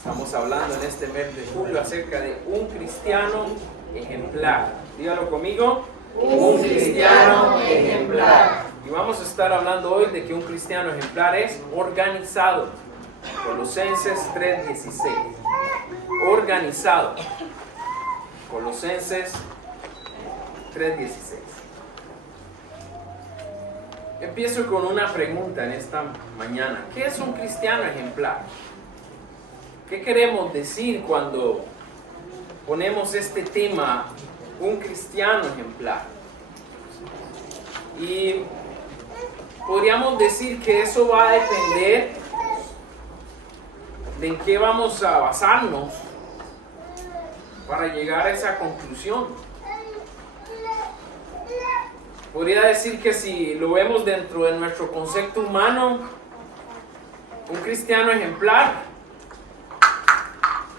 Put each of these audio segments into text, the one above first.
Estamos hablando en este mes de julio acerca de un cristiano ejemplar. Dígalo conmigo. Un cristiano ejemplar. Y vamos a estar hablando hoy de que un cristiano ejemplar es organizado. Colosenses 3:16. Organizado. Colosenses 3:16. Empiezo con una pregunta en esta mañana. ¿Qué es un cristiano ejemplar? ¿Qué queremos decir cuando ponemos este tema, un cristiano ejemplar? Y podríamos decir que eso va a depender de en qué vamos a basarnos para llegar a esa conclusión. Podría decir que si lo vemos dentro de nuestro concepto humano, un cristiano ejemplar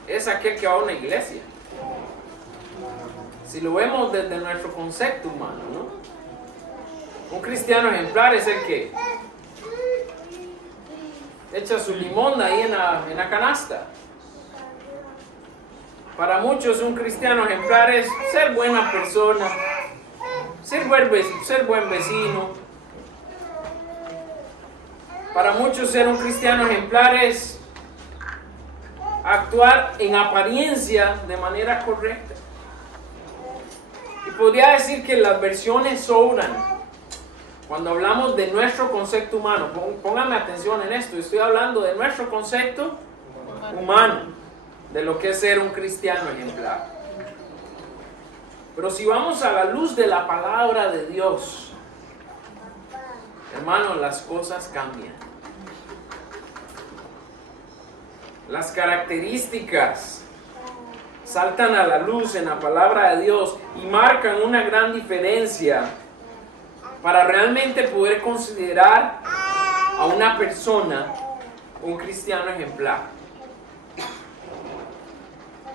es aquel que va a una iglesia. Si lo vemos desde nuestro concepto humano, ¿no? Un cristiano ejemplar es el que echa su limón ahí en la canasta. Para muchos un cristiano ejemplar es ser buena persona, ser buen vecino. Para muchos ser un cristiano ejemplar es actuar en apariencia de manera correcta. Y podría decir que las versiones sobran cuando hablamos de nuestro concepto humano. Pónganme atención en esto, estoy hablando de nuestro concepto humano, de lo que es ser un cristiano ejemplar. Pero si vamos a la luz de la palabra de Dios, hermanos, las cosas cambian. Las características saltan a la luz en la palabra de Dios y marcan una gran diferencia para realmente poder considerar a una persona un cristiano ejemplar.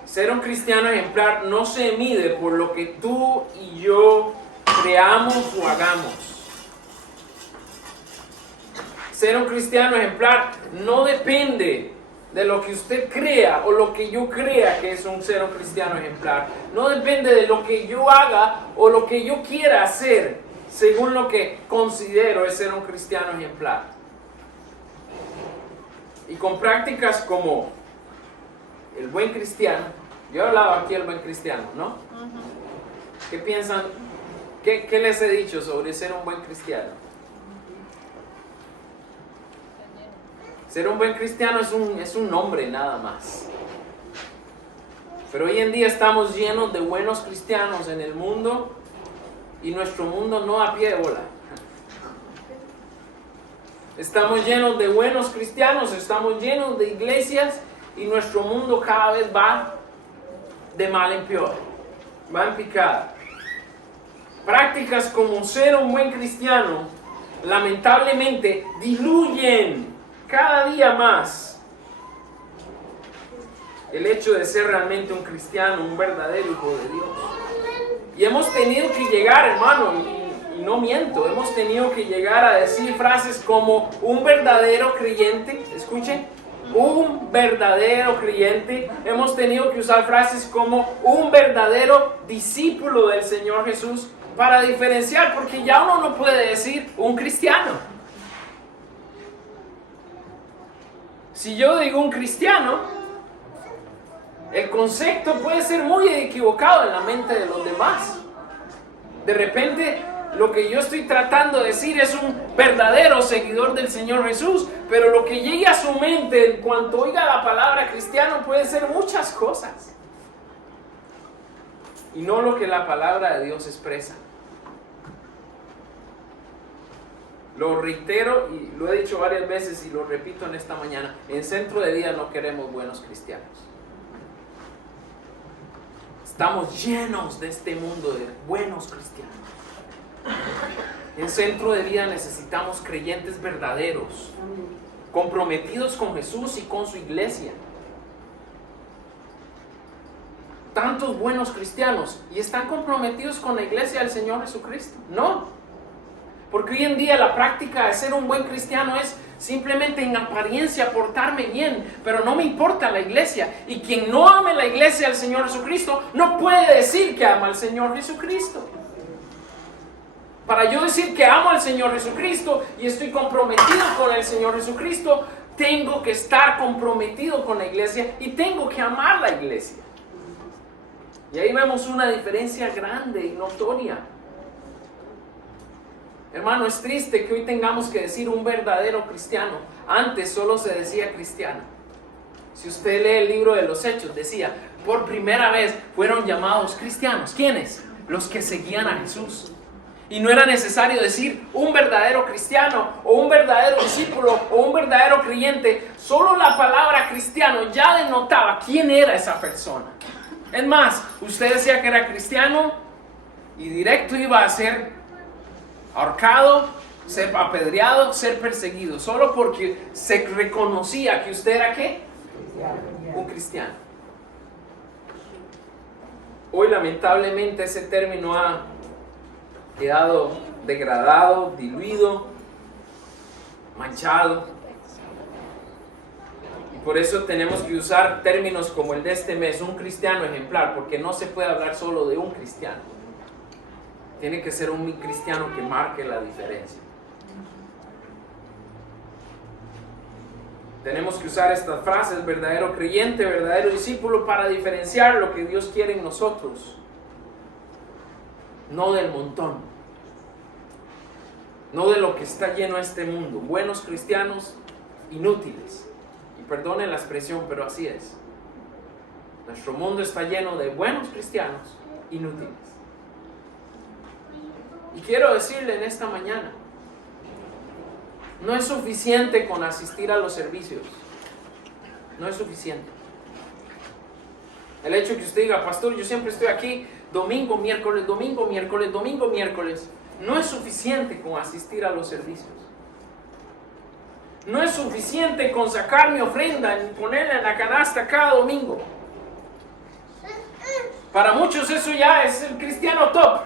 Ser un cristiano ejemplar no se mide por lo que tú y yo creamos o hagamos. Ser un cristiano ejemplar no depende de lo que usted crea o lo que yo crea que es ser un cristiano ejemplar. No depende de lo que yo haga o lo que yo quiera hacer según lo que considero es ser un cristiano ejemplar. Y con prácticas como el buen cristiano, yo he hablado aquí del buen cristiano, ¿no? ¿Qué piensan? ¿Qué les he dicho sobre ser un buen cristiano? Ser un buen cristiano es un nombre nada más. Pero hoy en día estamos llenos de buenos cristianos en el mundo y nuestro mundo no da pie de bola. Estamos llenos de buenos cristianos, estamos llenos de iglesias y nuestro mundo cada vez va de mal en peor, va en picada. Prácticas como ser un buen cristiano lamentablemente diluyen cada día más el hecho de ser realmente un cristiano, un verdadero hijo de Dios. Y hemos tenido que llegar, hermano, y no miento, hemos tenido que llegar a decir frases como un verdadero creyente, escuchen, un verdadero creyente. Hemos tenido que usar frases como un verdadero discípulo del Señor Jesús para diferenciar, porque ya uno no puede decir un cristiano. Si yo digo un cristiano, el concepto puede ser muy equivocado en la mente de los demás. De repente, lo que yo estoy tratando de decir es un verdadero seguidor del Señor Jesús, pero lo que llegue a su mente en cuanto oiga la palabra cristiano puede ser muchas cosas. Y no lo que la palabra de Dios expresa. Lo reitero y lo he dicho varias veces y lo repito en esta mañana. En Centro de Vida no queremos buenos cristianos. Estamos llenos de este mundo de buenos cristianos. En Centro de Vida necesitamos creyentes verdaderos, comprometidos con Jesús y con su iglesia. Tantos buenos cristianos y están comprometidos con la iglesia del Señor Jesucristo. No. Porque hoy en día la práctica de ser un buen cristiano es simplemente en apariencia portarme bien, pero no me importa la iglesia. Y quien no ame la iglesia del Señor Jesucristo no puede decir que ama al Señor Jesucristo. Para yo decir que amo al Señor Jesucristo y estoy comprometido con el Señor Jesucristo, tengo que estar comprometido con la iglesia y tengo que amar la iglesia. Y ahí vemos una diferencia grande y notoria. Hermano, es triste que hoy tengamos que decir un verdadero cristiano. Antes solo se decía cristiano. Si usted lee el libro de los Hechos, decía, por primera vez fueron llamados cristianos. ¿Quiénes? Los que seguían a Jesús. Y no era necesario decir un verdadero cristiano o un verdadero discípulo o un verdadero creyente. Solo la palabra cristiano ya denotaba quién era esa persona. Es más, usted decía que era cristiano y directo iba a ser ahorcado, ser apedreado, ser perseguido. Solo porque se reconocía que usted era ¿qué? Un cristiano. Hoy lamentablemente ese término ha quedado degradado, diluido, manchado. Y por eso tenemos que usar términos como el de este mes, un cristiano ejemplar, porque no se puede hablar solo de un cristiano. Tiene que ser un cristiano que marque la diferencia. Tenemos que usar estas frases, verdadero creyente, verdadero discípulo, para diferenciar lo que Dios quiere en nosotros. No del montón, no de lo que está lleno este mundo. Buenos cristianos inútiles, y perdonen la expresión, pero así es. Nuestro mundo está lleno de buenos cristianos inútiles. Y quiero decirle en esta mañana, no es suficiente con asistir a los servicios, no es suficiente. El hecho que usted diga, pastor, yo siempre estoy aquí domingo, miércoles, domingo, miércoles, domingo, miércoles, no es suficiente con asistir a los servicios. No es suficiente con sacar mi ofrenda y ponerla en la canasta cada domingo. Para muchos eso ya es el cristiano top.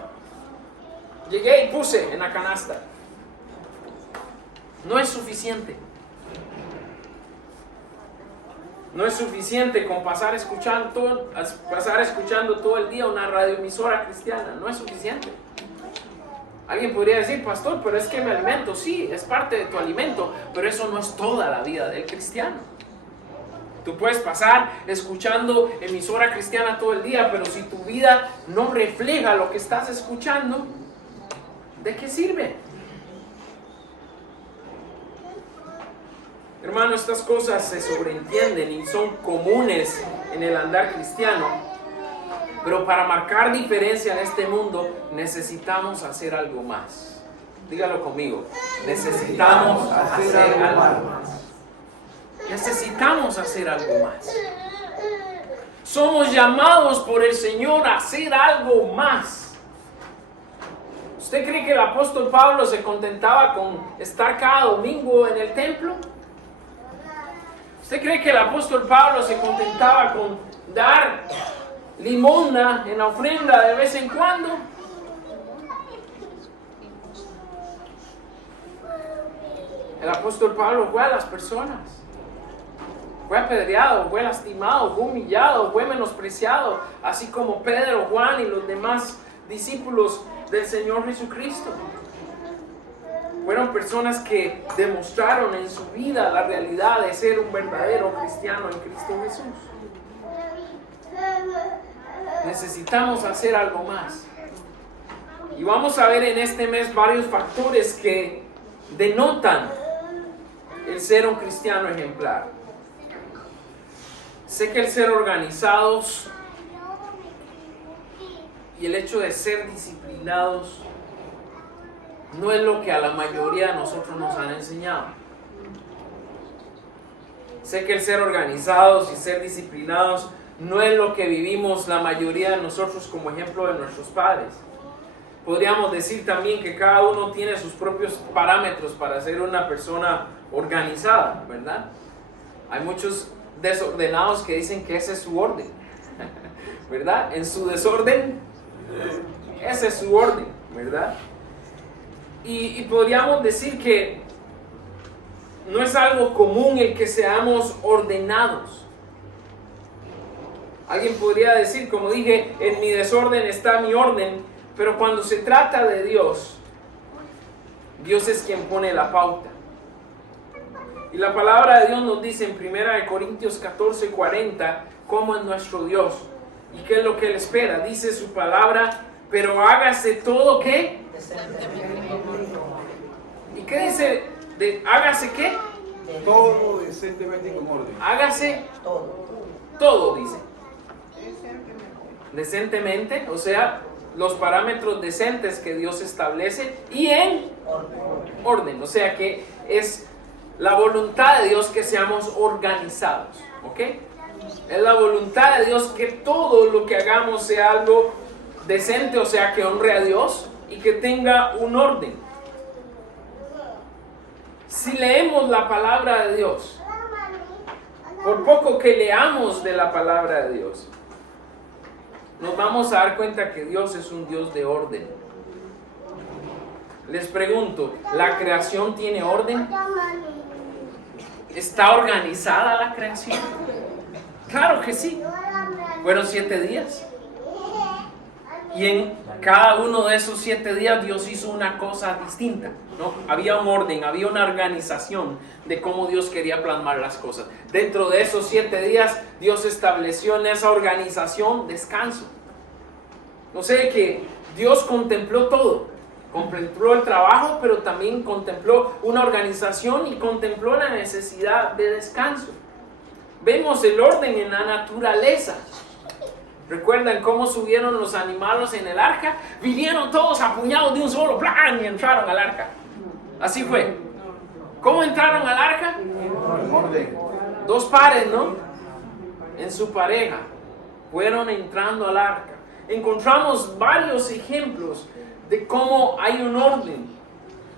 Llegué y puse en la canasta. No es suficiente. No es suficiente con pasar escuchando todo el día una radioemisora cristiana. No es suficiente. Alguien podría decir, pastor, pero es que me alimento. Sí, es parte de tu alimento, pero eso no es toda la vida del cristiano. Tú puedes pasar escuchando emisora cristiana todo el día, pero si tu vida no refleja lo que estás escuchando, ¿de qué sirve? Hermano, estas cosas se sobreentienden y son comunes en el andar cristiano, pero para marcar diferencia en este mundo necesitamos hacer algo más. Dígalo conmigo, necesitamos hacer algo más. Necesitamos hacer algo más. Somos llamados por el Señor a hacer algo más. ¿Usted cree que el apóstol Pablo se contentaba con estar cada domingo en el templo? ¿Usted cree que el apóstol Pablo se contentaba con dar limosna en la ofrenda de vez en cuando? El apóstol Pablo fue a las personas. Fue apedreado, fue lastimado, fue humillado, fue menospreciado, así como Pedro, Juan y los demás discípulos del Señor Jesucristo. Fueron personas que demostraron en su vida la realidad de ser un verdadero cristiano en Cristo Jesús. Necesitamos hacer algo más. Y vamos a ver en este mes varios factores que denotan el ser un cristiano ejemplar. Sé que el ser organizados y el hecho de ser disciplinados no es lo que a la mayoría de nosotros nos han enseñado. Sé que el ser organizados y ser disciplinados no es lo que vivimos la mayoría de nosotros como ejemplo de nuestros padres. Podríamos decir también que cada uno tiene sus propios parámetros para ser una persona organizada, ¿verdad? Hay muchos desordenados que dicen que ese es su orden, ¿verdad? En su desorden, ese es su orden, ¿verdad? Y podríamos decir que no es algo común el que seamos ordenados. Alguien podría decir, como dije, en mi desorden está mi orden, pero cuando se trata de Dios, Dios es quien pone la pauta. Y la palabra de Dios nos dice en 1 Corintios 14:40 cómo es nuestro Dios y qué es lo que Él espera. Dice su palabra, pero hágase todo ¿qué? ¿Y qué dice? ¿Hágase qué? Todo decentemente y con orden. Hágase todo, dice. Decentemente, o sea, los parámetros decentes que Dios establece y en orden. O sea que es la voluntad de Dios que seamos organizados, ¿ok? Es la voluntad de Dios que todo lo que hagamos sea algo decente, o sea, que honre a Dios y que tenga un orden. Si leemos la palabra de Dios, por poco que leamos de la palabra de Dios, nos vamos a dar cuenta que Dios es un Dios de orden. Les pregunto, ¿la creación tiene orden? ¿Está organizada la creación? Claro que sí. Fueron 7 días. Y en cada uno de esos 7 días Dios hizo una cosa distinta, ¿no? Había un orden, había una organización de cómo Dios quería plasmar las cosas. Dentro de esos 7 días Dios estableció en esa organización descanso. No sé, que Dios contempló todo. Contempló el trabajo, pero también contempló una organización y contempló la necesidad de descanso. Vemos el orden en la naturaleza. ¿Recuerdan cómo subieron los animales en el arca? Vinieron todos apuñados de un solo plan y entraron al arca. Así fue. ¿Cómo entraron al arca? 2 pares, ¿no? En su pareja. Fueron entrando al arca. Encontramos varios ejemplos de cómo hay un orden.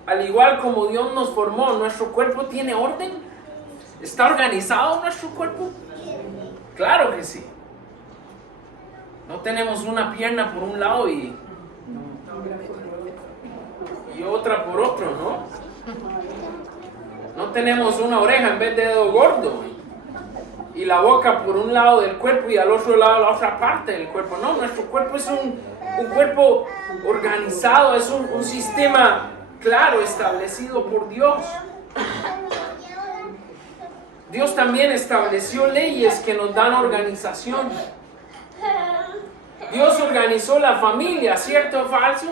Al igual como Dios nos formó, ¿nuestro cuerpo tiene orden? ¿Está organizado nuestro cuerpo? Claro que sí. No tenemos una pierna por un lado y otra por otro, ¿no? No tenemos una oreja en vez de dedo gordo y la boca por un lado del cuerpo y al otro lado la otra parte del cuerpo. No, nuestro cuerpo es un cuerpo organizado, es un sistema claro establecido por Dios. Dios también estableció leyes que nos dan organización. Dios organizó la familia, ¿cierto o falso?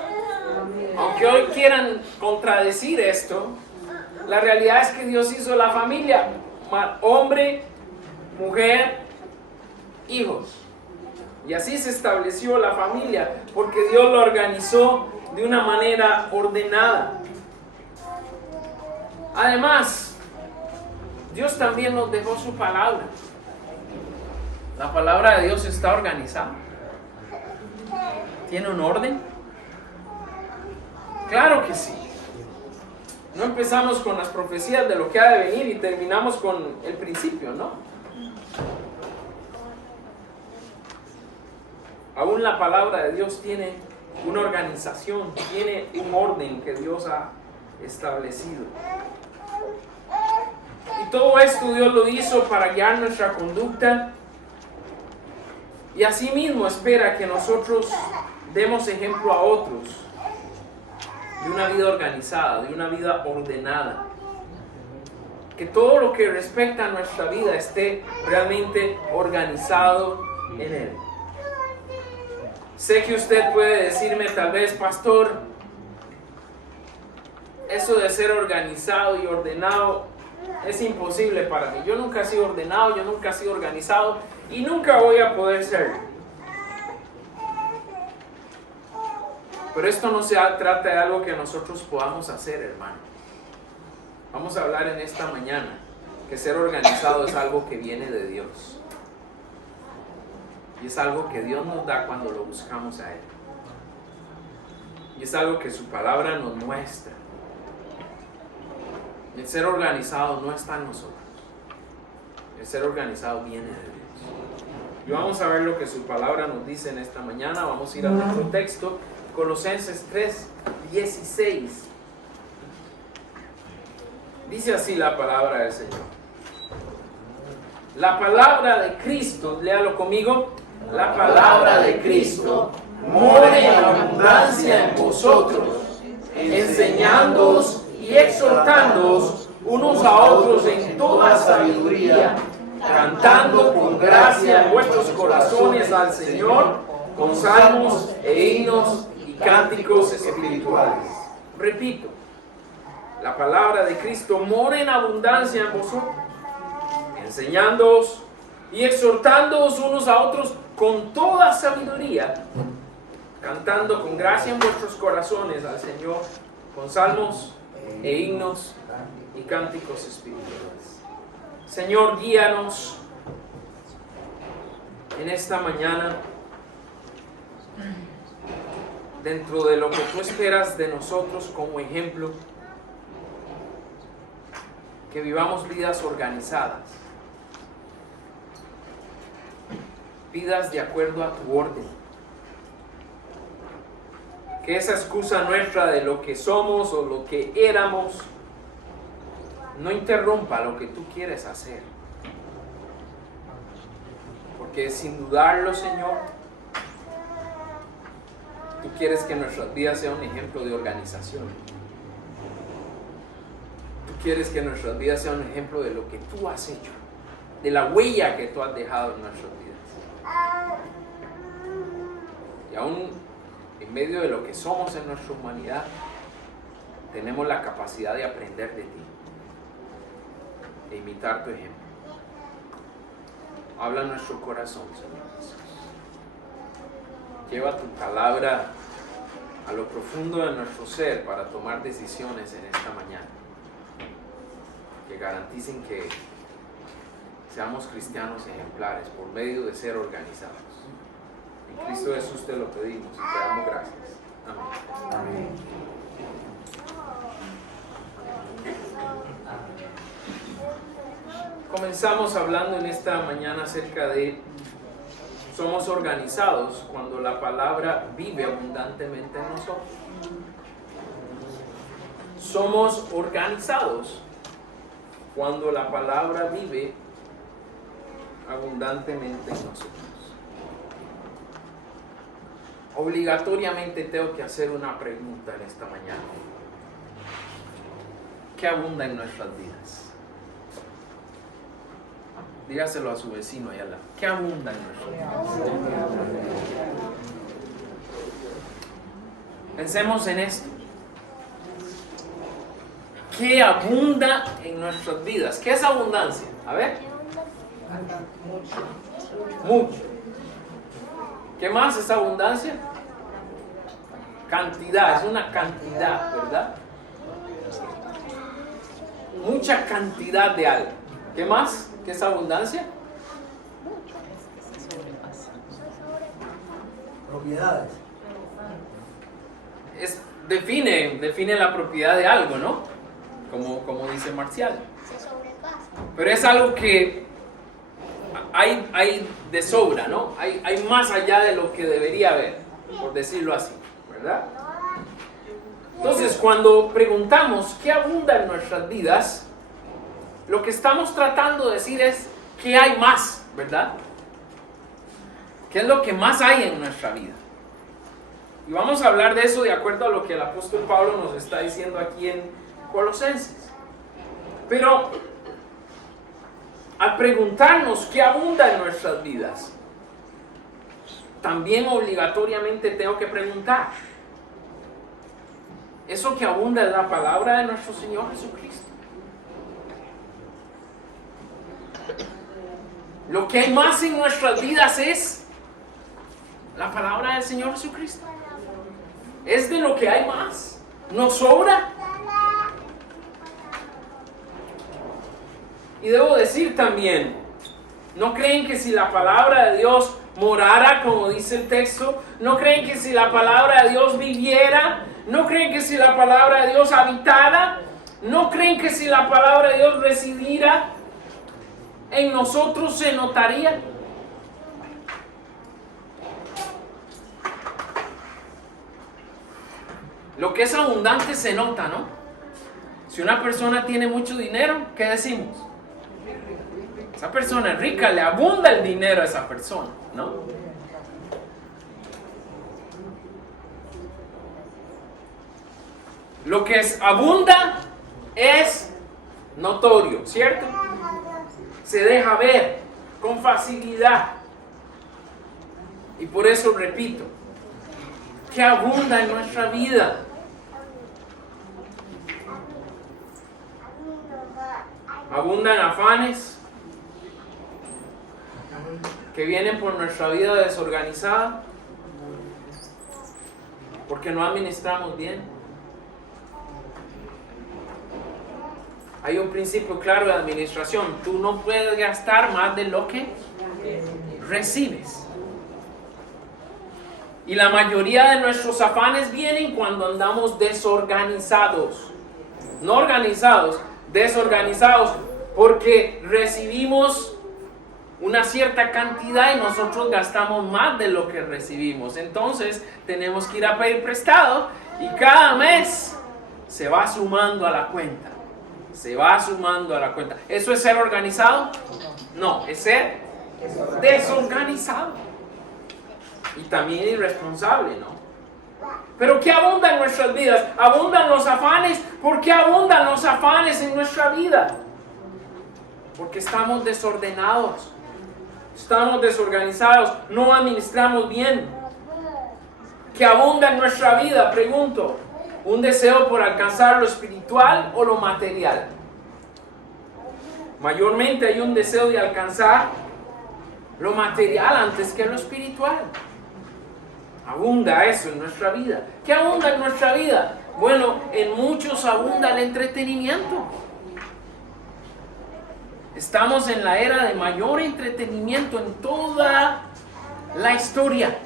Aunque hoy quieran contradecir esto, la realidad es que Dios hizo la familia, hombre, mujer, hijos. Y así se estableció la familia, porque Dios lo organizó de una manera ordenada. Además, Dios también nos dejó su palabra. La palabra de Dios está organizada. ¿Tiene un orden? Claro que sí. No empezamos con las profecías de lo que ha de venir y terminamos con el principio, ¿no? Aún la palabra de Dios tiene una organización, tiene un orden que Dios ha establecido. Y todo esto Dios lo hizo para guiar nuestra conducta. Y asimismo espera que nosotros demos ejemplo a otros de una vida organizada, de una vida ordenada. Que todo lo que respecta a nuestra vida esté realmente organizado en Él. Sé que usted puede decirme tal vez, pastor, eso de ser organizado y ordenado es imposible para mí. Yo nunca he sido ordenado, yo nunca he sido organizado y nunca voy a poder serlo. Pero esto no se trata de algo que nosotros podamos hacer, hermano. Vamos a hablar en esta mañana que ser organizado es algo que viene de Dios. Y es algo que Dios nos da cuando lo buscamos a Él. Y es algo que su palabra nos muestra. El ser organizado no está en nosotros. El ser organizado viene de Dios. Y vamos a ver lo que su palabra nos dice en esta mañana. Vamos a ir a nuestro texto, Colosenses 3:16. Dice así la palabra del Señor. La palabra de Cristo, léalo conmigo. La palabra de Cristo more en abundancia en vosotros, enseñándoos y exhortándoos unos a otros en toda sabiduría, cantando con gracia en vuestros corazones al Señor, con salmos e himnos y cánticos espirituales. Repito, la palabra de Cristo mora en abundancia en vosotros, enseñándoos y exhortándoos unos a otros con toda sabiduría, cantando con gracia en vuestros corazones al Señor, con salmos e himnos y cánticos espirituales. Señor, guíanos en esta mañana dentro de lo que tú esperas de nosotros como ejemplo, que vivamos vidas organizadas, vidas de acuerdo a tu orden, que esa excusa nuestra de lo que somos o lo que éramos no interrumpa lo que tú quieres hacer, porque sin dudarlo, Señor, tú quieres que nuestras vidas sean un ejemplo de organización. Tú quieres que nuestras vidas sean un ejemplo de lo que tú has hecho, de la huella que tú has dejado en nuestras vidas. Y aún en medio de lo que somos en nuestra humanidad, tenemos la capacidad de aprender de ti e imitar tu ejemplo. Habla en nuestro corazón, Señor Jesús. Lleva tu palabra a lo profundo de nuestro ser para tomar decisiones en esta mañana que garanticen que seamos cristianos ejemplares por medio de ser organizados. En Cristo Jesús te lo pedimos y te damos gracias. Amén. Amén. Comenzamos hablando en esta mañana acerca de somos organizados cuando la palabra vive abundantemente en nosotros. Somos organizados cuando la palabra vive abundantemente en nosotros. Obligatoriamente tengo que hacer una pregunta en esta mañana. ¿Qué abunda en nuestras vidas? Dígaselo a su vecino allá al lado. ¿Qué abunda en nuestras vidas? Pensemos en esto. ¿Qué abunda en nuestras vidas? ¿Qué es abundancia? A ver. Mucho. ¿Qué más es abundancia? Cantidad, es una cantidad, ¿verdad? Mucha cantidad de algo. ¿Qué más? ¿Qué es abundancia? Propiedades. Define la propiedad de algo, ¿no? Como dice Marcial. Pero es algo que hay de sobra, ¿no? Hay más allá de lo que debería haber, por decirlo así, ¿verdad? Entonces, cuando preguntamos qué abunda en nuestras vidas, lo que estamos tratando de decir es que hay más, ¿verdad? ¿Qué es lo que más hay en nuestra vida? Y vamos a hablar de eso de acuerdo a lo que el apóstol Pablo nos está diciendo aquí en Colosenses. Pero al preguntarnos qué abunda en nuestras vidas, también obligatoriamente tengo que preguntar, ¿eso que abunda es la palabra de nuestro Señor Jesucristo? Lo que hay más en nuestras vidas es la palabra del Señor Jesucristo. Es de lo que hay más. ¿Nos sobra? Y debo decir también, ¿no creen que si la palabra de Dios morara, como dice el texto? ¿No creen que si la palabra de Dios viviera? ¿No creen que si la palabra de Dios habitara? ¿No creen que si la palabra de Dios residiera en nosotros se notaría? Lo que es abundante se nota, ¿no? Si una persona tiene mucho dinero, ¿qué decimos? Esa persona es rica, le abunda el dinero a esa persona, ¿no? Lo que abunda es notorio, ¿cierto? Se deja ver con facilidad. Y por eso repito, ¿qué abunda en nuestra vida? Abundan afanes que vienen por nuestra vida desorganizada, porque no administramos bien. Hay un principio claro de administración: tú no puedes gastar más de lo que recibes. Y la mayoría de nuestros afanes vienen cuando andamos desorganizados. No organizados, desorganizados, porque recibimos una cierta cantidad y nosotros gastamos más de lo que recibimos. Entonces tenemos que ir a pedir prestado y cada mes se va sumando a la cuenta. Se va sumando a la cuenta. ¿Eso es ser organizado? No, es ser desorganizado. Y también irresponsable, ¿no? Pero ¿qué abunda en nuestras vidas? ¿Abundan los afanes? ¿Por qué abundan los afanes en nuestra vida? Porque estamos desordenados. Estamos desorganizados. No administramos bien. ¿Qué abunda en nuestra vida? Pregunto. ¿Un deseo por alcanzar lo espiritual o lo material? Mayormente hay un deseo de alcanzar lo material antes que lo espiritual. Abunda eso en nuestra vida. ¿Qué abunda en nuestra vida? Bueno, en muchos abunda el entretenimiento. Estamos en la era de mayor entretenimiento en toda la historia.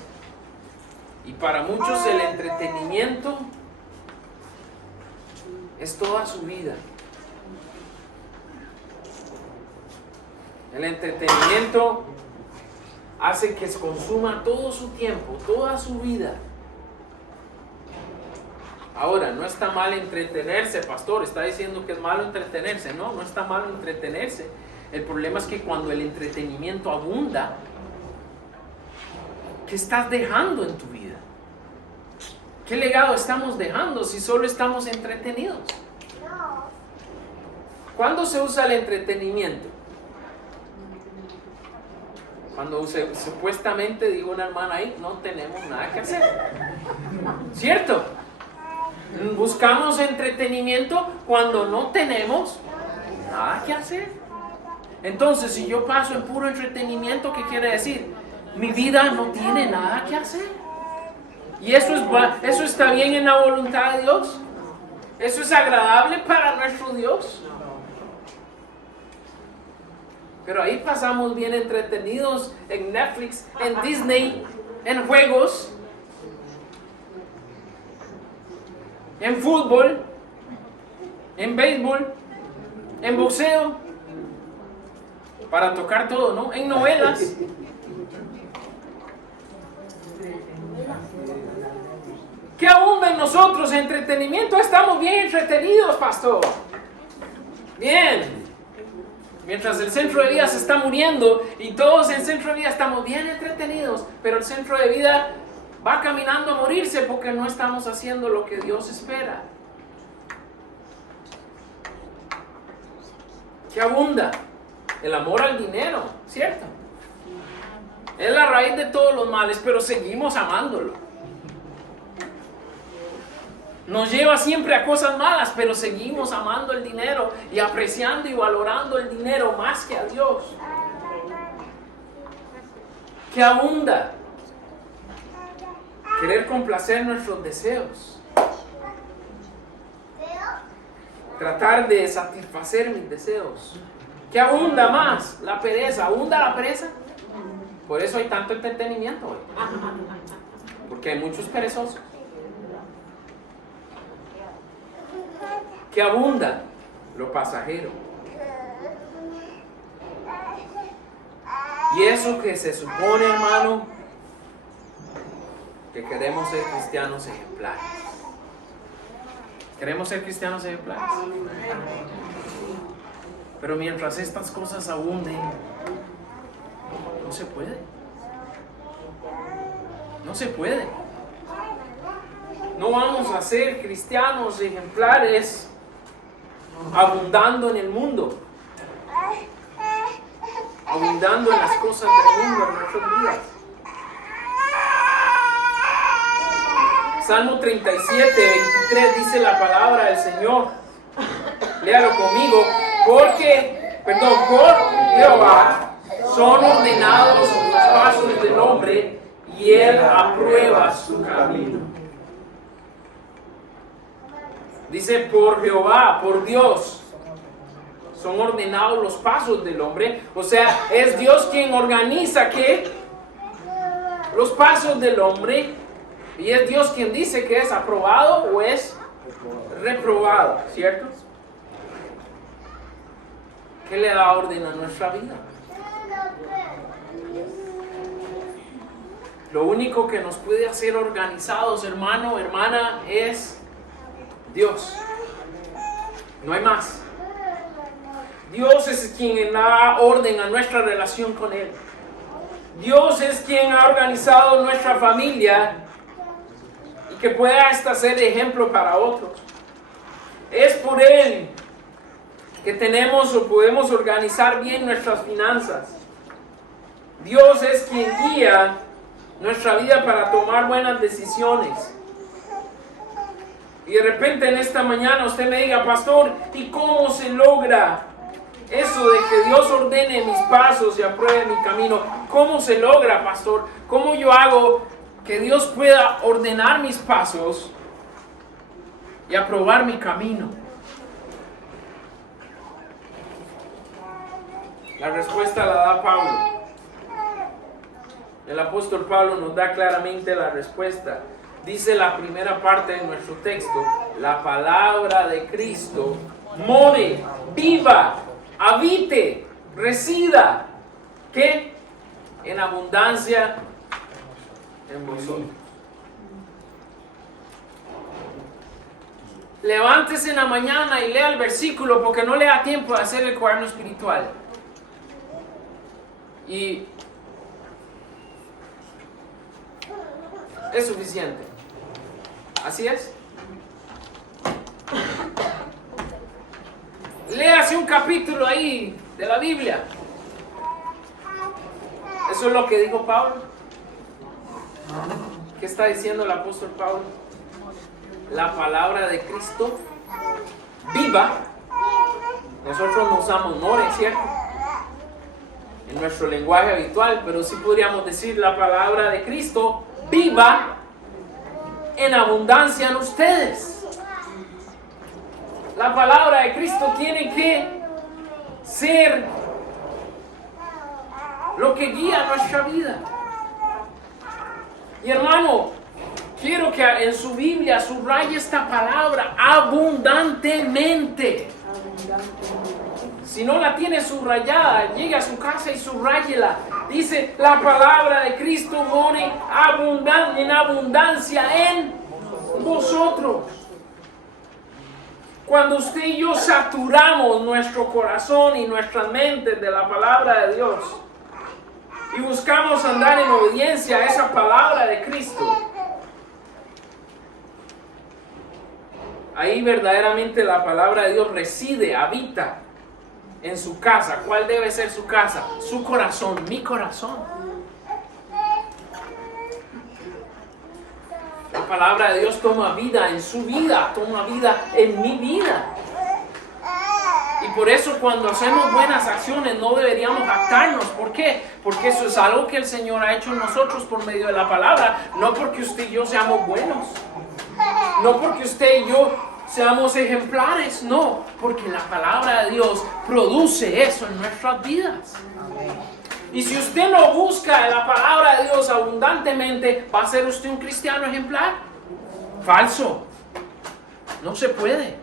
Y para muchos el entretenimiento es toda su vida. El entretenimiento hace que se consuma todo su tiempo, toda su vida. Ahora, no está mal entretenerse, pastor, está diciendo que es malo entretenerse. No, no está malo entretenerse. El problema es que cuando el entretenimiento abunda, ¿qué estás dejando en tu vida? ¿Qué legado estamos dejando si solo estamos entretenidos? ¿Cuándo se usa el entretenimiento? Cuando supuestamente, digo una hermana ahí, no tenemos nada que hacer. ¿Cierto? Buscamos entretenimiento cuando no tenemos nada que hacer. Entonces, si yo paso en puro entretenimiento, ¿qué quiere decir? Mi vida no tiene nada que hacer. ¿Y eso está bien en la voluntad de Dios? ¿Eso es agradable para nuestro Dios? Pero ahí pasamos bien entretenidos en Netflix, en Disney, en juegos, en fútbol, en béisbol, en boxeo, para tocar todo, ¿no? En novelas. ¿Qué abunda en nosotros? Entretenimiento. Estamos bien entretenidos, pastor. Bien. Mientras el centro de vida se está muriendo y todos en el centro de vida estamos bien entretenidos, pero el centro de vida va caminando a morirse porque no estamos haciendo lo que Dios espera. ¿Qué abunda? El amor al dinero, ¿cierto? Es la raíz de todos los males, pero seguimos amándolo. Nos lleva siempre a cosas malas, pero seguimos amando el dinero y apreciando y valorando el dinero más que a Dios. ¿Qué abunda? Querer complacer nuestros deseos. Tratar de satisfacer mis deseos. ¿Qué abunda más? La pereza. ¿Abunda la pereza? Por eso hay tanto entretenimiento hoy. Porque hay muchos perezosos. ¿Qué abunda? Lo pasajero. Y eso que se supone, hermano, que queremos ser cristianos ejemplares. Queremos ser cristianos ejemplares. Pero mientras estas cosas abunden, no se puede. No se puede. No vamos a ser cristianos ejemplares abundando en el mundo. Abundando en las cosas del mundo en nuestras vidas. Salmo 37, 23 dice la palabra del Señor. Léalo conmigo. Por Jehová son ordenados los pasos del hombre y él aprueba su camino. Dice por Jehová, por Dios, son ordenados los pasos del hombre. O sea, es Dios quien organiza ¿qué? Los pasos del hombre. Y es Dios quien dice que es aprobado o es reprobado, ¿cierto? ¿Qué le da orden a nuestra vida? Lo único que nos puede hacer organizados, hermano, hermana, es Dios. No hay más. Dios es quien da orden a nuestra relación con Él. Dios es quien ha organizado nuestra familia y que pueda esta ser ejemplo para otros. Es por Él que tenemos o podemos organizar bien nuestras finanzas. Dios es quien guía nuestra vida para tomar buenas decisiones. Y de repente en esta mañana usted me diga, pastor, ¿y cómo se logra eso de que Dios ordene mis pasos y apruebe mi camino? ¿Cómo se logra, pastor? ¿Cómo yo hago que Dios pueda ordenar mis pasos y aprobar mi camino? La respuesta la da Pablo. El apóstol Pablo nos da claramente la respuesta. Dice la primera parte de nuestro texto: la palabra de Cristo more, viva, habite, resida, ¿qué? En abundancia en vosotros. Levántese en la mañana y lea el versículo porque no le da tiempo de hacer el cuaderno espiritual. Y es suficiente. Así es. Léase un capítulo ahí de la Biblia. Eso es lo que dijo Pablo. ¿Qué está diciendo el apóstol Pablo? La palabra de Cristo viva. Nosotros no usamos more, ¿cierto? En nuestro lenguaje habitual, pero sí podríamos decir la palabra de Cristo viva en abundancia en ustedes. La palabra de Cristo tiene que ser lo que guía nuestra vida. Y hermano, quiero que en su Biblia subraye esta palabra abundantemente. Si no la tiene subrayada, llegue a su casa y subráyela. Dice la palabra de Cristo more en abundancia en vosotros. Cuando usted y yo saturamos nuestro corazón y nuestras mentes de la palabra de Dios y buscamos andar en obediencia a esa palabra de Cristo, ahí verdaderamente la palabra de Dios reside, habita en su casa. ¿Cuál debe ser su casa? Su corazón, mi corazón. La palabra de Dios toma vida en su vida, toma vida en mi vida. Y por eso cuando hacemos buenas acciones no deberíamos jactarnos. ¿Por qué? Porque eso es algo que el Señor ha hecho en nosotros por medio de la palabra. No porque usted y yo seamos buenos. No porque usted y yo seamos ejemplares. No, porque la palabra de Dios produce eso en nuestras vidas. Y si usted no busca la palabra de Dios abundantemente, ¿va a ser usted un cristiano ejemplar? Falso. No se puede.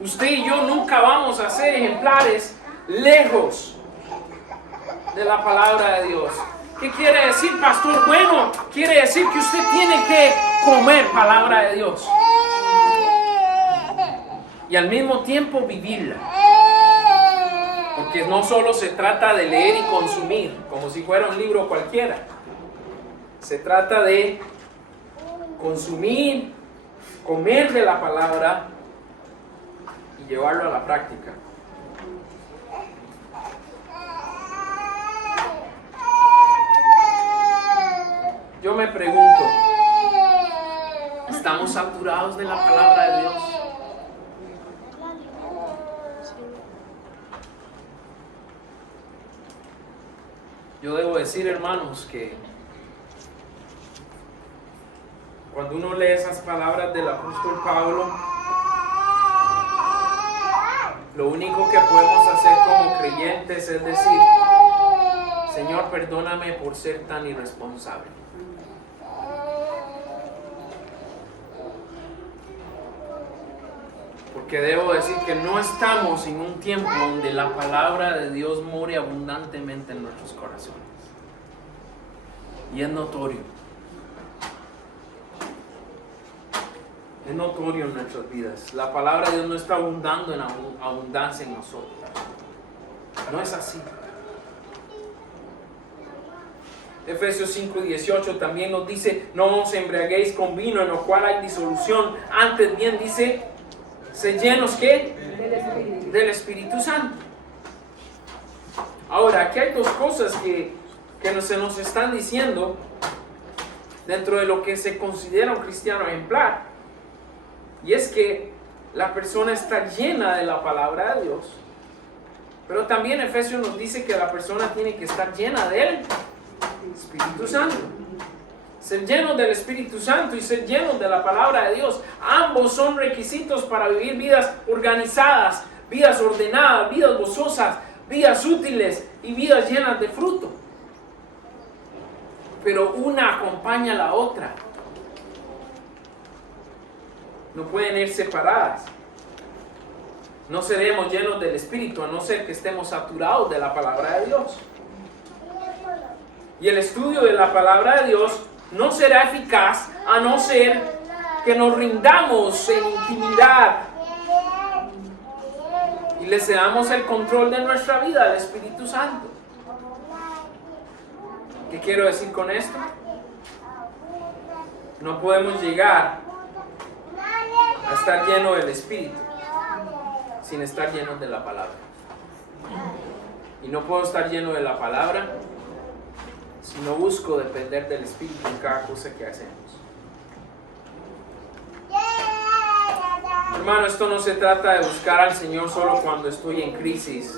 Usted y yo nunca vamos a ser ejemplares lejos de la palabra de Dios. ¿Qué quiere decir, pastor? Bueno, quiere decir que usted tiene que comer palabra de Dios. y al mismo tiempo vivirla. Porque no solo se trata de leer y consumir, como si fuera un libro cualquiera. Se trata de consumir, comer de la palabra y llevarlo a la práctica. Yo me pregunto, ¿estamos saturados de la palabra de Dios? Yo debo decir, hermanos, que cuando uno lee esas palabras del apóstol Pablo, lo único que podemos hacer como creyentes es decir: Señor, perdóname por ser tan irresponsable. Porque debo decir que no estamos en un tiempo donde la palabra de Dios more abundantemente en nuestros corazones. Y es notorio. Es notorio en nuestras vidas. La palabra de Dios no está abundando en abundancia en nosotros. No es así. Efesios 5:18 también nos dice: no os embriaguéis con vino en lo cual hay disolución. Antes bien dice: sed llenos, ¿qué? Del Espíritu Santo. Ahora, aquí hay dos cosas que se nos están diciendo dentro de lo que se considera un cristiano ejemplar. Y es que la persona está llena de la palabra de Dios. Pero también Efesios nos dice que la persona tiene que estar llena del Espíritu Santo. Ser llenos del Espíritu Santo y ser llenos de la palabra de Dios. Ambos son requisitos para vivir vidas organizadas, vidas ordenadas, vidas gozosas, vidas útiles y vidas llenas de fruto. Pero una acompaña a la otra. No pueden ir separadas. No seremos llenos del Espíritu a no ser que estemos saturados de la palabra de Dios. Y el estudio de la palabra de Dios no será eficaz a no ser que nos rindamos en intimidad y le cedamos el control de nuestra vida al Espíritu Santo. ¿Qué quiero decir con esto? No podemos llegar a estar llenos del Espíritu sin estar llenos de la palabra. Y no puedo estar lleno de la palabra si no busco depender del Espíritu en cada cosa que hacemos. Hermano, esto no se trata de buscar al Señor solo cuando estoy en crisis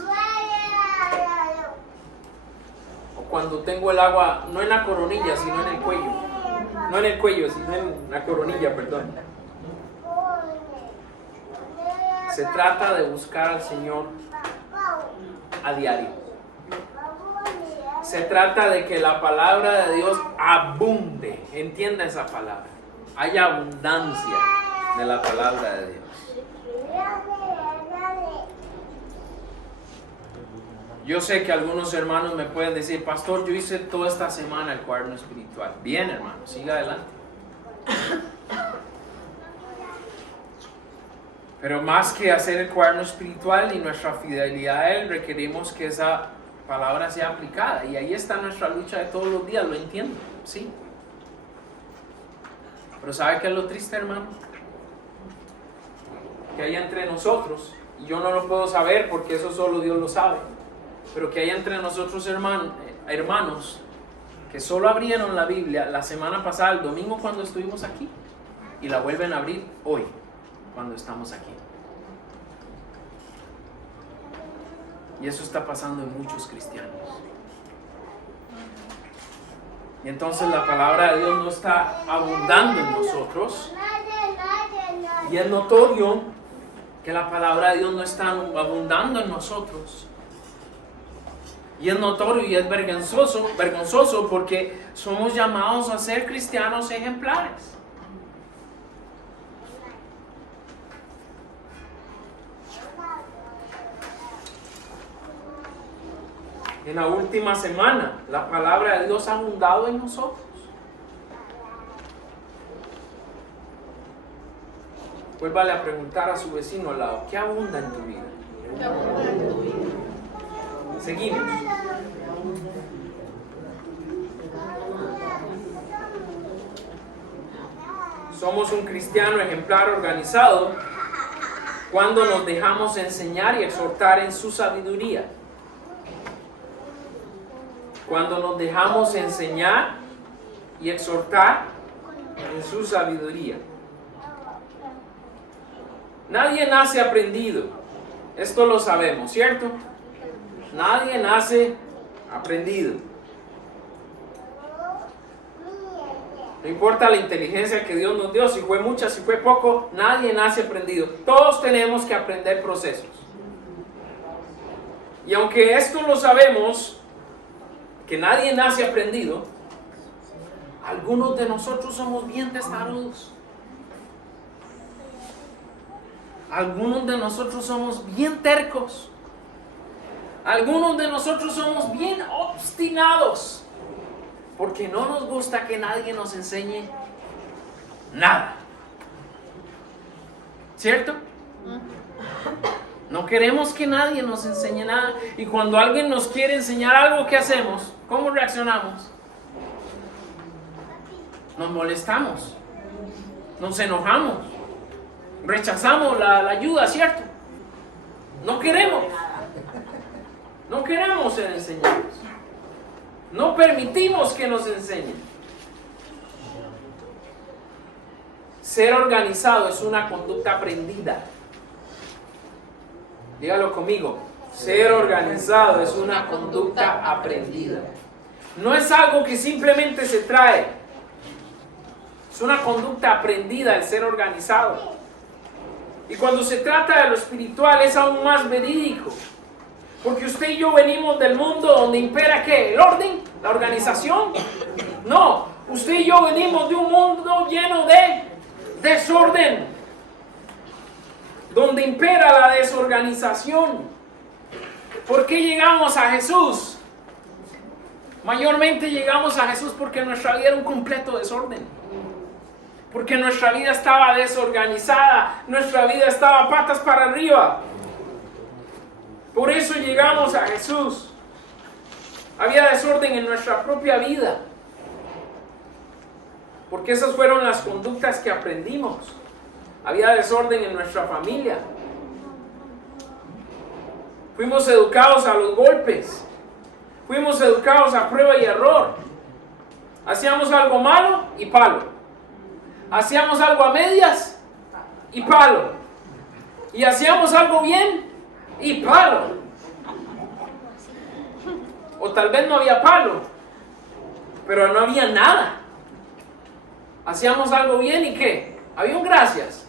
o cuando tengo el agua, no en la coronilla, sino en el cuello. No en el cuello, sino en la coronilla, perdón. Se trata de buscar al Señor a diario. Se trata de que la palabra de Dios abunde. Entienda esa palabra. Haya abundancia de la palabra de Dios. Yo sé que algunos hermanos me pueden decir: pastor, yo hice toda esta semana el cuaderno espiritual. Bien, hermano, siga adelante. Pero más que hacer el cuaderno espiritual y nuestra fidelidad a Él, requerimos que esa palabra sea aplicada. Y ahí está nuestra lucha de todos los días, lo entiendo, sí. Pero ¿sabe qué es lo triste, hermano? Que hay entre nosotros, y yo no lo puedo saber porque eso solo Dios lo sabe, pero que hay entre nosotros hermanos que solo abrieron la Biblia la semana pasada, el domingo cuando estuvimos aquí, y la vuelven a abrir hoy cuando estamos aquí. Y eso está pasando en muchos cristianos. Y entonces la palabra de Dios no está abundando en nosotros. Y es notorio que la palabra de Dios no está abundando en nosotros. Y es notorio y es vergonzoso porque somos llamados a ser cristianos ejemplares. En la última semana, la palabra de Dios ha abundado en nosotros. Vuélvale a preguntar a su vecino al lado, ¿qué abunda en tu vida? Seguimos. Somos un cristiano ejemplar organizado cuando nos dejamos enseñar y exhortar en su sabiduría. Cuando nos dejamos enseñar y exhortar en su sabiduría. Nadie nace aprendido. Esto lo sabemos, ¿cierto? Nadie nace aprendido. No importa la inteligencia que Dios nos dio, si fue mucha, si fue poco, nadie nace aprendido. Todos tenemos que aprender procesos. Y aunque esto lo sabemos, que nadie nace aprendido, algunos de nosotros somos bien testarudos. Algunos de nosotros somos bien tercos. Algunos de nosotros somos bien obstinados. Porque no nos gusta que nadie nos enseñe nada. ¿Cierto? No queremos que nadie nos enseñe nada. Y cuando alguien nos quiere enseñar algo, ¿qué hacemos? ¿Cómo reaccionamos? Nos molestamos. Nos enojamos. Rechazamos la ayuda, ¿cierto? No queremos. No queremos ser enseñados. No permitimos que nos enseñen. Ser organizado es una conducta aprendida. Dígalo conmigo. Ser organizado es una conducta aprendida. No es algo que simplemente se trae. Es una conducta aprendida el ser organizado. Y cuando se trata de lo espiritual es aún más verídico. Porque usted y yo venimos del mundo donde impera ¿qué? ¿El orden? ¿La organización? No, usted y yo venimos de un mundo lleno de desorden. Donde impera la desorganización. ¿Por qué llegamos a Jesús? Mayormente llegamos a Jesús porque nuestra vida era un completo desorden. Porque nuestra vida estaba desorganizada. Nuestra vida estaba patas para arriba. Por eso llegamos a Jesús. Había desorden en nuestra propia vida. Porque esas fueron las conductas que aprendimos. Había desorden en nuestra familia. Fuimos educados a los golpes. Fuimos educados a prueba y error. Hacíamos algo malo y palo. Hacíamos algo a medias y palo. Y hacíamos algo bien y palo. O tal vez no había palo, pero no había nada. Hacíamos algo bien y ¿qué? ¿Había un gracias?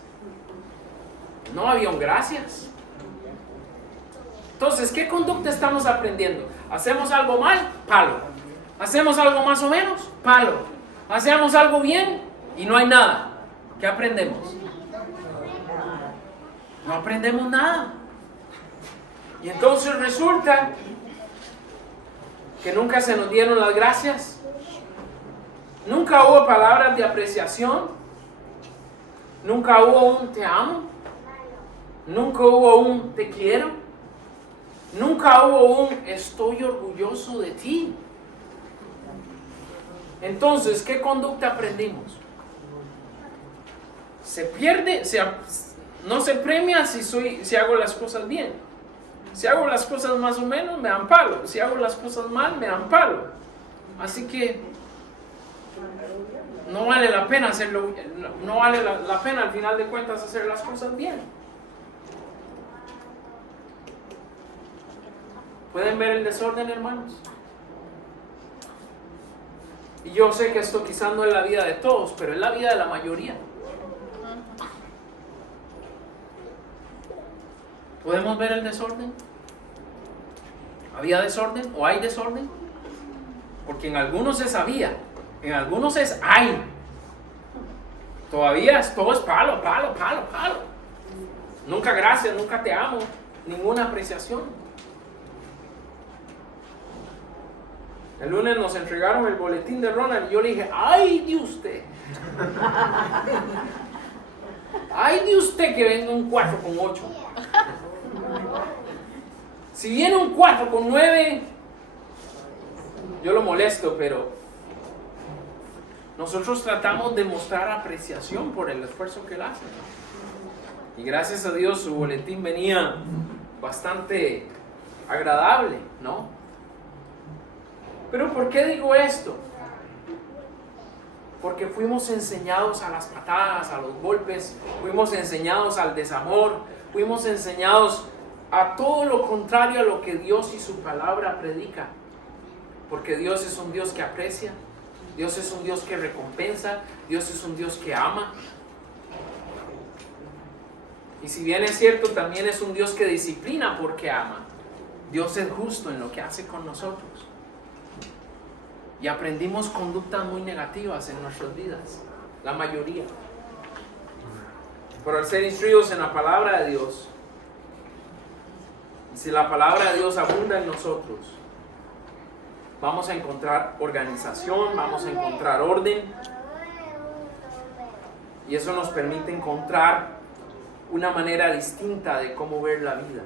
No había un gracias. Entonces, ¿qué conducta estamos aprendiendo? Hacemos algo mal, palo. Hacemos algo más o menos, palo. Hacemos algo bien y no hay nada. ¿Qué aprendemos? No aprendemos nada. Y entonces resulta que nunca se nos dieron las gracias. Nunca hubo palabras de apreciación. Nunca hubo un te amo. Nunca hubo un te quiero. Nunca hubo un estoy orgulloso de ti. Entonces, ¿qué conducta aprendimos? Se pierde, no se premia si hago las cosas bien. Si hago las cosas más o menos, me dan palo. Si hago las cosas mal, me dan palo. Así que no vale la pena hacerlo, no vale la pena al final de cuentas hacer las cosas bien. ¿Pueden ver el desorden, hermanos? Y yo sé que esto quizás no es la vida de todos, pero es la vida de la mayoría. ¿Podemos ver el desorden? ¿Había desorden o hay desorden? Porque en algunos es había, en algunos es hay. Todavía todo es palo, palo, palo, palo. Nunca gracias, nunca te amo, ninguna apreciación. El lunes nos entregaron el boletín de Ronald y yo le dije, ¡ay de usted! Ay de usted que venga un 4,8. Si viene un 4,9, yo lo molesto, pero nosotros tratamos de mostrar apreciación por el esfuerzo que él hace. Y gracias a Dios su boletín venía bastante agradable, ¿no? Pero ¿por qué digo esto? Porque fuimos enseñados a las patadas, a los golpes, fuimos enseñados al desamor, fuimos enseñados a todo lo contrario a lo que Dios y su palabra predica. Porque Dios es un Dios que aprecia, Dios es un Dios que recompensa, Dios es un Dios que ama. Y si bien es cierto, también es un Dios que disciplina porque ama. Dios es justo en lo que hace con nosotros. Y aprendimos conductas muy negativas en nuestras vidas, la mayoría. Pero al ser instruidos en la palabra de Dios, y si la palabra de Dios abunda en nosotros, vamos a encontrar organización, vamos a encontrar orden. Y eso nos permite encontrar una manera distinta de cómo ver la vida.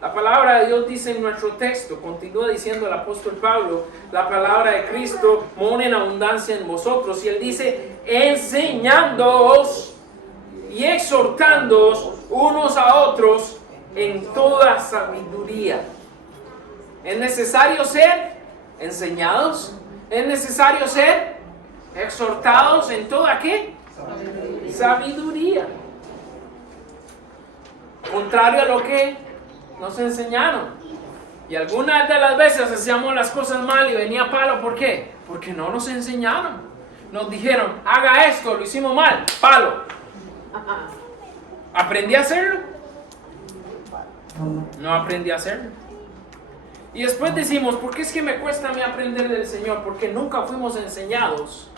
La palabra de Dios dice en nuestro texto, continúa diciendo el apóstol Pablo, la palabra de Cristo mora en abundancia en vosotros. Y él dice, enseñándoos y exhortándoos unos a otros en toda sabiduría. Es necesario ser enseñados, es necesario ser exhortados en toda ¿qué? Sabiduría. Contrario a lo que nos enseñaron. Y algunas de las veces hacíamos las cosas mal y venía palo. ¿Por qué? Porque no nos enseñaron. Nos dijeron, haga esto, lo hicimos mal, palo. ¿Aprendí a hacerlo? No aprendí a hacerlo. Y después decimos, ¿por qué es que me cuesta a mí aprender del Señor? Porque nunca fuimos enseñados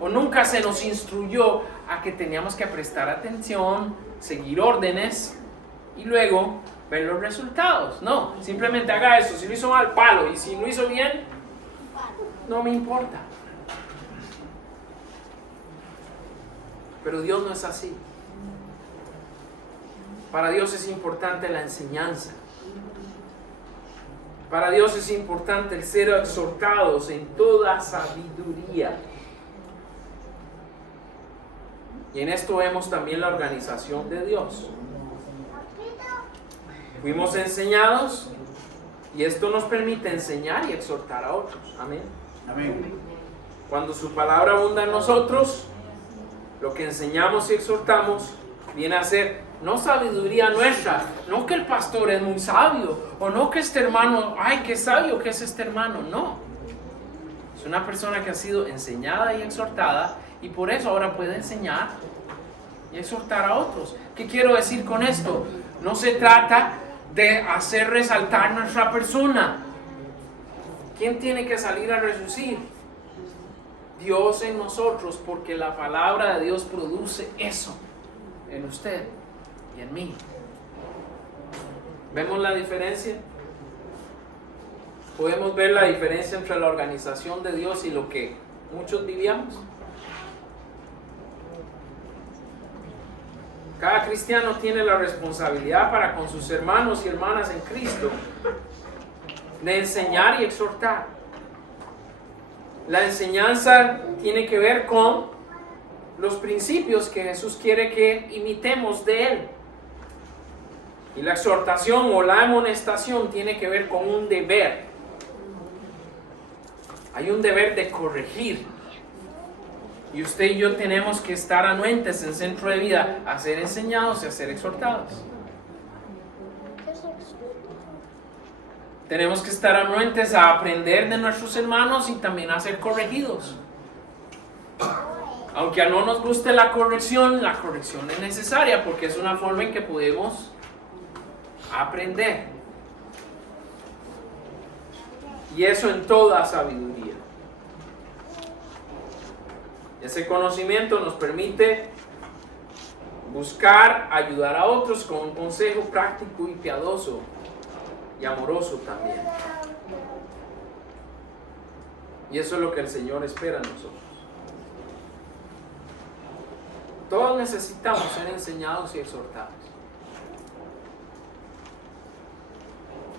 o nunca se nos instruyó a que teníamos que prestar atención, seguir órdenes y luego ver los resultados. No, simplemente haga eso. Si lo hizo mal, palo. Y si lo hizo bien, no me importa. Pero Dios no es así. Para Dios es importante la enseñanza. Para Dios es importante el ser exhortados en toda sabiduría. Y en esto vemos también la organización de Dios. Fuimos enseñados y esto nos permite enseñar y exhortar a otros. Amén. Amén. Cuando su palabra abunda en nosotros, lo que enseñamos y exhortamos viene a ser no sabiduría nuestra, no que el pastor es muy sabio, o no que este hermano, ay, qué sabio que es este hermano. No. Es una persona que ha sido enseñada y exhortada y por eso ahora puede enseñar y exhortar a otros. ¿Qué quiero decir con esto? No se trata de hacer resaltar nuestra persona. ¿Quién tiene que salir a relucir? Dios en nosotros, porque la palabra de Dios produce eso en usted y en mí. ¿Vemos la diferencia? ¿Podemos ver la diferencia entre la organización de Dios y lo que muchos vivíamos? Cada cristiano tiene la responsabilidad para con sus hermanos y hermanas en Cristo de enseñar y exhortar. La enseñanza tiene que ver con los principios que Jesús quiere que imitemos de Él. Y la exhortación o la amonestación tiene que ver con un deber. Hay un deber de corregir. Y usted y yo tenemos que estar anuentes en Centro de Vida a ser enseñados y a ser exhortados. Tenemos que estar anuentes a aprender de nuestros hermanos y también a ser corregidos. Aunque no nos guste la corrección es necesaria porque es una forma en que podemos aprender. Y eso en toda sabiduría. Ese conocimiento nos permite buscar ayudar a otros con un consejo práctico y piadoso y amoroso también. Y eso es lo que el Señor espera de nosotros. Todos necesitamos ser enseñados y exhortados.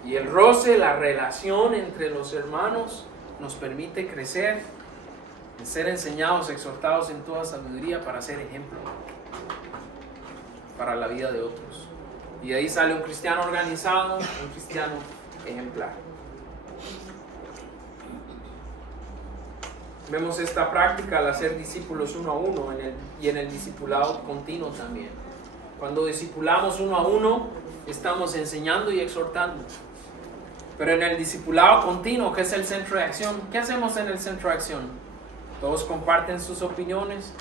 Y el roce, la relación entre los hermanos nos permite crecer, en ser enseñados, exhortados en toda sabiduría para ser ejemplo para la vida de otros. Y de ahí sale un cristiano organizado, un cristiano ejemplar. Vemos esta práctica al hacer discípulos uno a uno y en el discipulado continuo también. Cuando discipulamos uno a uno, estamos enseñando y exhortando. Pero en el discipulado continuo, que es el centro de acción, ¿qué hacemos en el centro de acción? Todos comparten sus opiniones,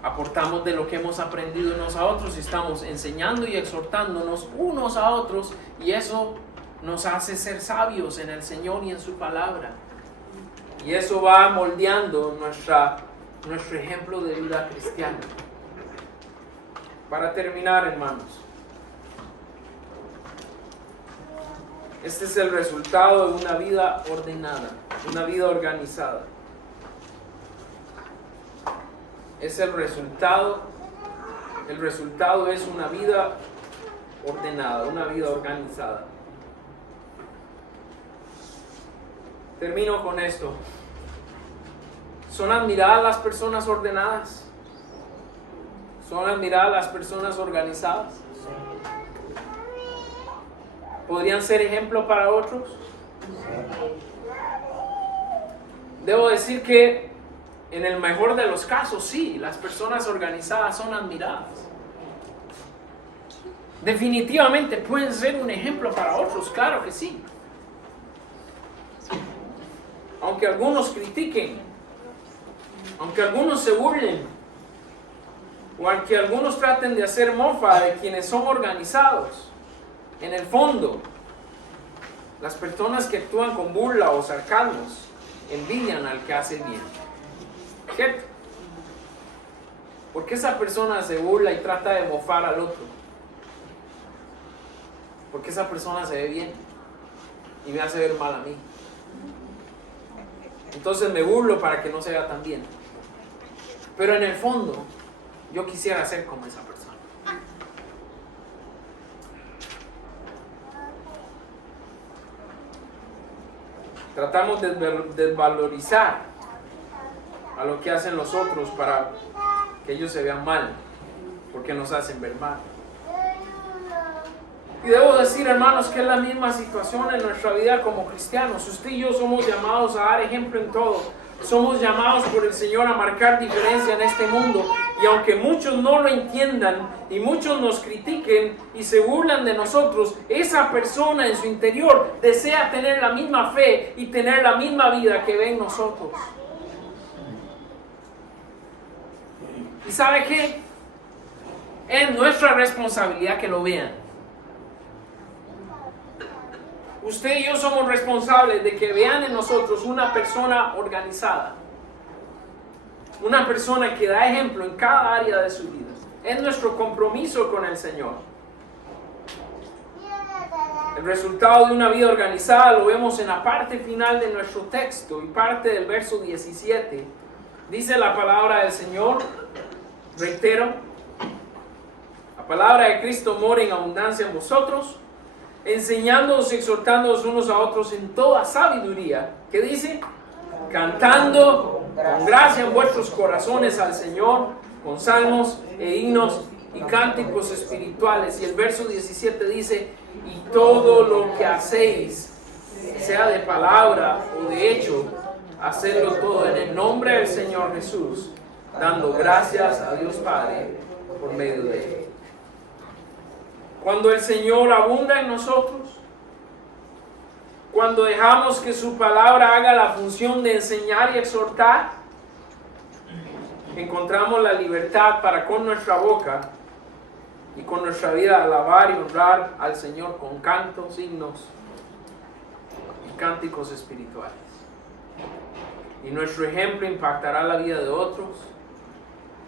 aportamos de lo que hemos aprendido unos a otros y estamos enseñando y exhortándonos unos a otros, y eso nos hace ser sabios en el Señor y en su palabra. Y eso va moldeando nuestro ejemplo de vida cristiana. Para terminar, hermanos, este es el resultado de una vida ordenada, una vida organizada. Es el resultado es una vida ordenada, una vida organizada. Termino con esto. ¿Son admiradas las personas ordenadas? ¿Son admiradas las personas organizadas? ¿Podrían ser ejemplo para otros? Debo decir que en el mejor de los casos, sí, las personas organizadas son admiradas. Definitivamente pueden ser un ejemplo para otros, claro que sí. Aunque algunos critiquen, aunque algunos se burlen, o aunque algunos traten de hacer mofa de quienes son organizados, en el fondo, las personas que actúan con burla o sarcasmos envidian al que hace bien. ¿Cierto? Porque esa persona se burla y trata de mofar al otro. Porque esa persona se ve bien y me hace ver mal a mí. Entonces me burlo para que no se vea tan bien. Pero en el fondo, yo quisiera ser como esa persona. Tratamos de desvalorizar a lo que hacen los otros para que ellos se vean mal, porque nos hacen ver mal. Y debo decir, hermanos, que es la misma situación en nuestra vida como cristianos. Usted y yo somos llamados a dar ejemplo en todo. Somos llamados por el Señor a marcar diferencia en este mundo. Y aunque muchos no lo entiendan y muchos nos critiquen y se burlan de nosotros, esa persona en su interior desea tener la misma fe y tener la misma vida que ven nosotros. ¿Y sabe qué? Es nuestra responsabilidad que lo vean. Usted y yo somos responsables de que vean en nosotros una persona organizada. Una persona que da ejemplo en cada área de su vida. Es nuestro compromiso con el Señor. El resultado de una vida organizada lo vemos en la parte final de nuestro texto y parte del verso 17. Dice la palabra del Señor, reitero, la palabra de Cristo mora en abundancia en vosotros, enseñándoos y exhortándoos unos a otros en toda sabiduría. ¿Qué dice? Cantando con gracia en vuestros corazones al Señor, con salmos e himnos y cánticos espirituales. Y el verso 17 dice, y todo lo que hacéis, sea de palabra o de hecho, hacedlo todo en el nombre del Señor Jesús, dando gracias a Dios Padre por medio de él. Cuando el Señor abunda en nosotros, cuando dejamos que su palabra haga la función de enseñar y exhortar, encontramos la libertad para con nuestra boca y con nuestra vida alabar y honrar al Señor con cantos, himnos y cánticos espirituales. Y nuestro ejemplo impactará la vida de otros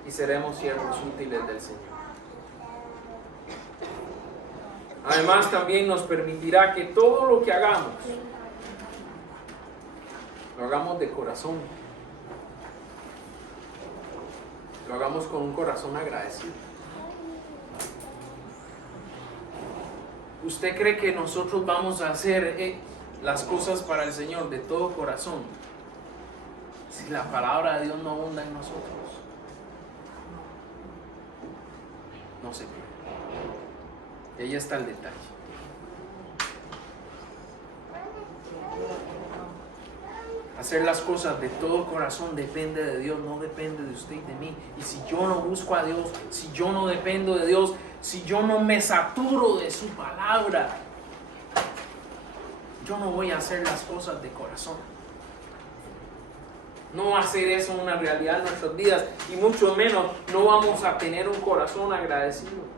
y seremos siervos útiles del Señor. Además, también nos permitirá que todo lo que hagamos, lo hagamos de corazón. lo hagamos con un corazón agradecido. ¿Usted cree que nosotros vamos a hacer las cosas para el Señor de todo corazón si la palabra de Dios no abunda en nosotros? No se cree. Y ahí está el detalle. Hacer las cosas de todo corazón depende de Dios, no depende de usted y de mí. Y si yo no busco a Dios, si yo no dependo de Dios, si yo no me saturo de su palabra, yo no voy a hacer las cosas de corazón. No va a ser eso una realidad en nuestras vidas, y mucho menos no vamos a tener un corazón agradecido.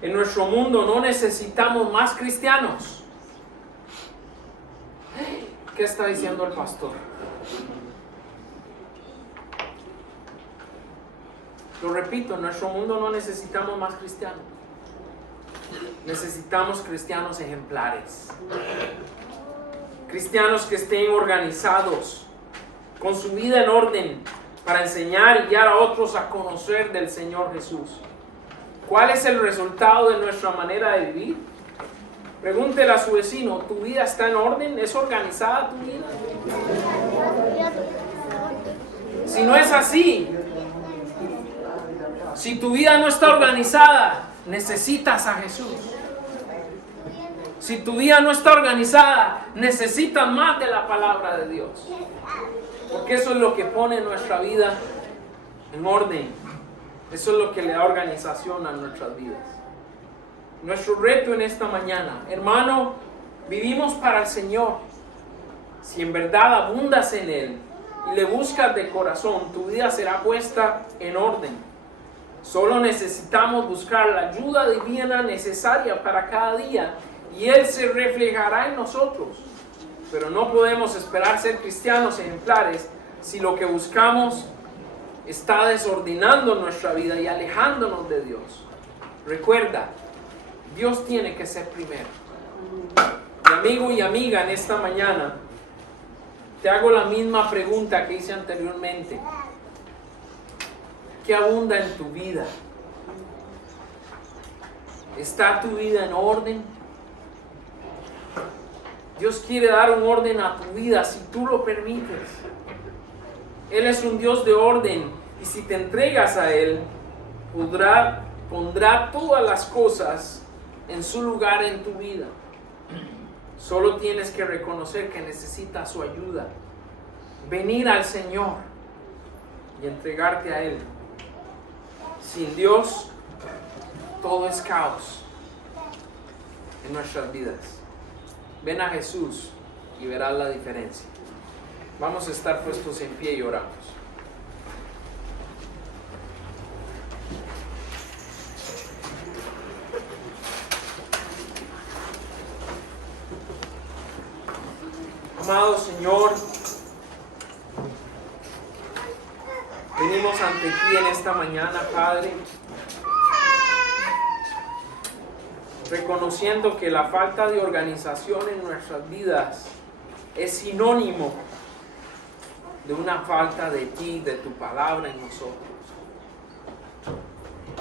En nuestro mundo no necesitamos más cristianos. ¿Qué está diciendo el pastor? Lo repito, en nuestro mundo no necesitamos más cristianos. Necesitamos cristianos ejemplares. Cristianos que estén organizados, con su vida en orden, para enseñar y guiar a otros a conocer del Señor Jesús. ¿Cuál es el resultado de nuestra manera de vivir? Pregúntele a su vecino, ¿tu vida está en orden? ¿Es organizada tu vida? Si no es así, si tu vida no está organizada, necesitas a Jesús. Si tu vida no está organizada, necesitas más de la palabra de Dios. Porque eso es lo que pone nuestra vida en orden. Eso es lo que le da organización a nuestras vidas. Nuestro reto en esta mañana, hermano, vivimos para el Señor. Si en verdad abundas en Él y le buscas de corazón, tu vida será puesta en orden. Solo necesitamos buscar la ayuda divina necesaria para cada día y Él se reflejará en nosotros. Pero no podemos esperar ser cristianos ejemplares si lo que buscamos está desordenando nuestra vida y alejándonos de Dios. Recuerda, Dios tiene que ser primero. Mi amigo y amiga, en esta mañana te hago la misma pregunta que hice anteriormente. ¿Qué abunda en tu vida? ¿Está tu vida en orden? Dios quiere dar un orden a tu vida si tú lo permites. Él es un Dios de orden y si te entregas a Él, pondrá todas las cosas en su lugar en tu vida. Solo tienes que reconocer que necesitas su ayuda, venir al Señor y entregarte a Él. Sin Dios, todo es caos en nuestras vidas. Ven a Jesús y verás la diferencia. Vamos a estar puestos en pie y oramos. Amado Señor, venimos ante ti en esta mañana, Padre, reconociendo que la falta de organización en nuestras vidas es sinónimo de una falta de ti, de tu palabra en nosotros.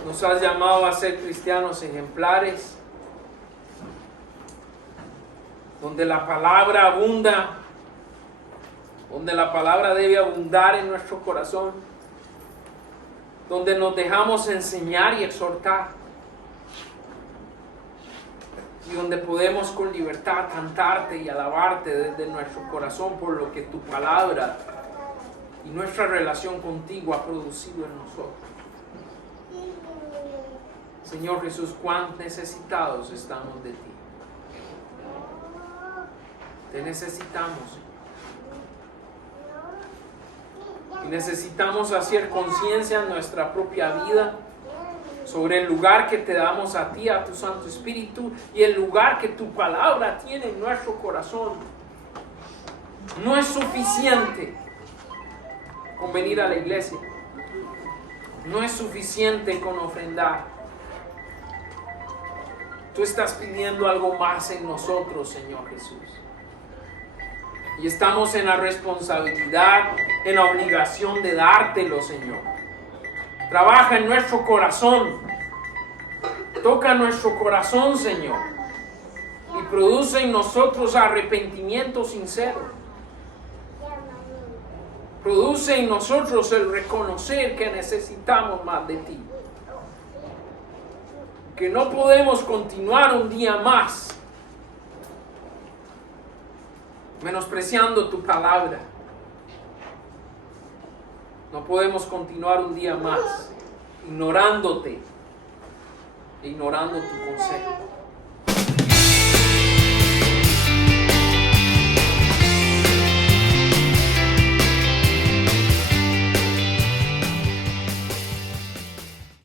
Nos has llamado a ser cristianos ejemplares, donde la palabra abunda, donde la palabra debe abundar en nuestro corazón, donde nos dejamos enseñar y exhortar, y donde podemos con libertad cantarte y alabarte desde nuestro corazón por lo que tu palabra y nuestra relación contigo ha producido en nosotros. Señor Jesús, cuán necesitados estamos de ti. Te necesitamos. Y necesitamos hacer conciencia en nuestra propia vida sobre el lugar que te damos a ti, a tu Santo Espíritu, y el lugar que tu palabra tiene en nuestro corazón. No es suficiente con venir a la iglesia. No es suficiente con ofrendar. Tú estás pidiendo algo más en nosotros, Señor Jesús. Y estamos en la responsabilidad en la obligación de dártelo, Señor. Trabaja en nuestro corazón. Toca nuestro corazón, Señor. Y produce en nosotros arrepentimiento sincero. Produce en nosotros el reconocer que necesitamos más de ti. Que no podemos continuar un día más menospreciando tu palabra. No podemos continuar un día más ignorándote, ignorando tu consejo.